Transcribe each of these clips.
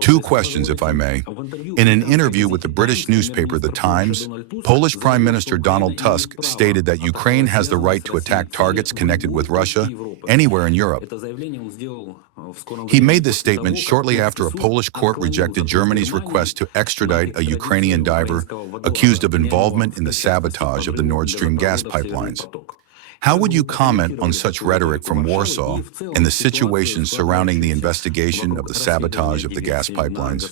Two questions, if I may. In an interview with the British newspaper The Times, Polish Prime Minister Donald Tusk stated that Ukraine has the right to attack targets connected with Russia anywhere in Europe. He made this statement shortly after a Polish court rejected Germany's request to extradite a Ukrainian diver accused of involvement in the sabotage of the Nord Stream gas pipelines. How would you comment on such rhetoric from Warsaw and the situation surrounding the investigation of the sabotage of the gas pipelines?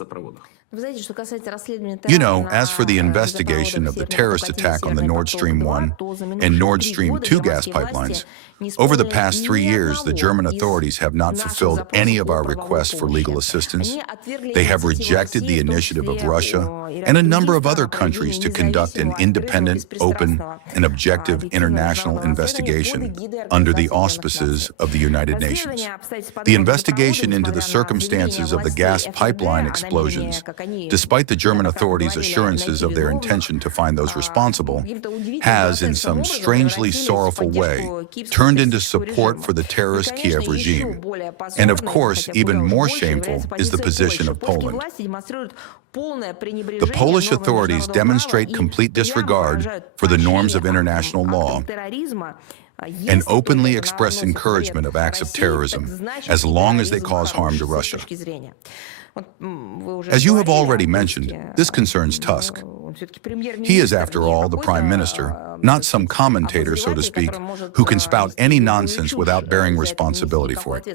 You know, as for the investigation of the terrorist attack on the Nord Stream 1 and Nord Stream 2 gas pipelines, over the past 3 years, the German authorities have not fulfilled any of our requests for legal assistance. They have rejected the initiative of Russia and a number of other countries to conduct an independent, open, and objective international investigation under the auspices of the United Nations. The investigation into the circumstances of the gas pipeline explosions, despite the German authorities' assurances of their intention to find those responsible, has, in some strangely sorrowful way, turned into support for the terrorist Kiev regime. And of course, even more shameful is the position of Poland. The Polish authorities demonstrate complete disregard for the norms of international law and openly express encouragement of acts of terrorism as long as they cause harm to Russia. As you have already mentioned, this concerns Tusk. He is, after all, the Prime Minister, not some commentator, so to speak, who can spout any nonsense without bearing responsibility for it.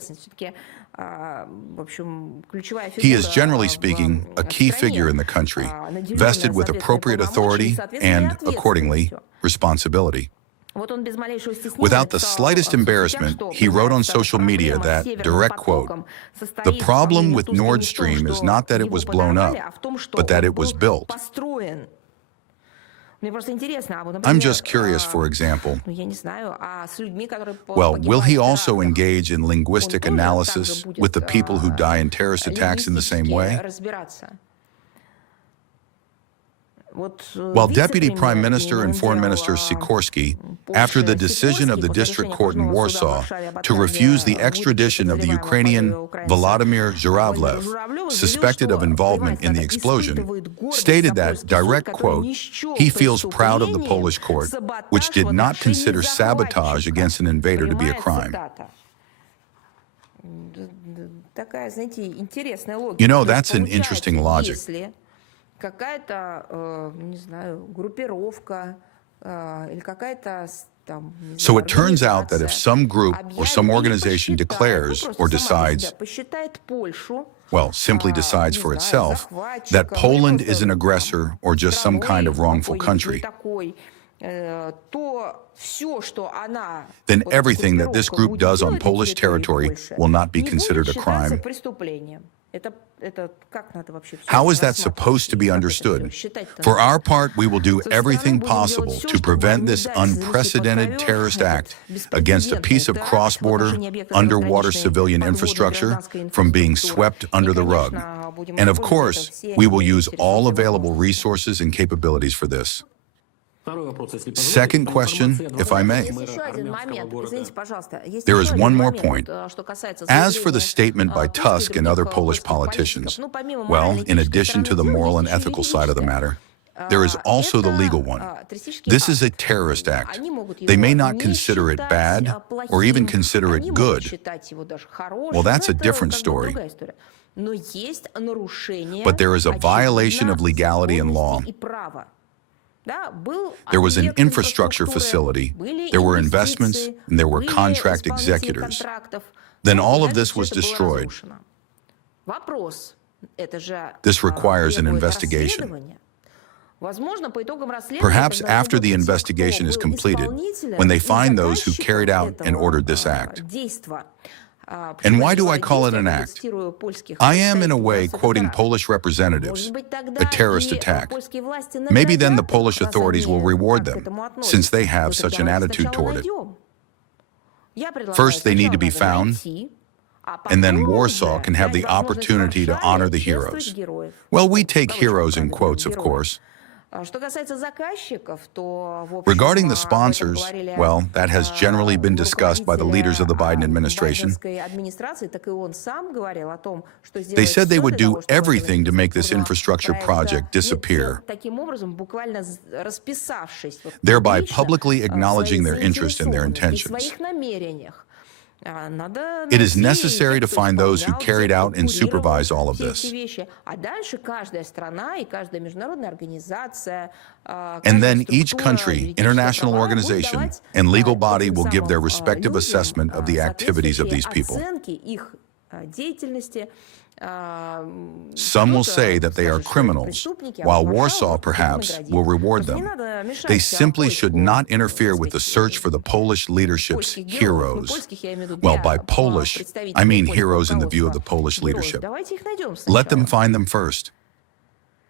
He is, generally speaking, a key figure in the country, vested with appropriate authority and, accordingly, responsibility. Without the slightest embarrassment, he wrote on social media that, direct quote, "The problem with Nord Stream is not that it was blown up, but that it was built." I'm just curious, for example, well, will he also engage in linguistic analysis with the people who die in terrorist attacks in the same way? While Deputy Prime Minister and Foreign Minister Sikorski, after the decision of the district court in Warsaw to refuse the extradition of the Ukrainian Volodymyr Zhuravlev, suspected of involvement in the explosion, stated that, direct quote, he feels proud of the Polish court, which did not consider sabotage against an invader to be a crime. You know, that's an interesting logic. So it turns out that if some group or some organization declares or decides, well, simply decides for itself, that Poland is an aggressor or just some kind of wrongful country, then everything that this group does on Polish territory will not be considered a crime. How is that supposed to be understood? For our part, we will do everything possible to prevent this unprecedented terrorist act against a piece of cross-border, underwater civilian infrastructure from being swept under the rug. And of course, we will use all available resources and capabilities for this. Second question, if I may. There is one more point. As for the statement by Tusk and other Polish politicians, well, in addition to the moral and ethical side of the matter, there is also the legal one. This is a terrorist act. They may not consider it bad or even consider it good. Well, that's a different story. But there is a violation of legality and law. There was an infrastructure facility, there were investments, and there were contract executors. Then all of this was destroyed. This requires an investigation. Perhaps after the investigation is completed, when they find those who carried out and ordered this act. And why do I call it an act? I am, in a way, quoting Polish representatives, a terrorist attack. Maybe then the Polish authorities will reward them, since they have such an attitude toward it. First, they need to be found, and then Warsaw can have the opportunity to honor the heroes. Well, we take heroes in quotes, of course. Regarding the sponsors, well, that has generally been discussed by the leaders of the Biden administration. They said they would do everything to make this infrastructure project disappear, thereby publicly acknowledging their interest and their intentions. It is necessary to find those who carried out and supervised all of this. And then each country, international organization, and legal body will give their respective assessment of the activities of these people. Some will say that they are criminals, while Warsaw, perhaps, will reward them. They simply should not interfere with the search for the Polish leadership's heroes. Well, by Polish, I mean heroes in the view of the Polish leadership. Let them find them first.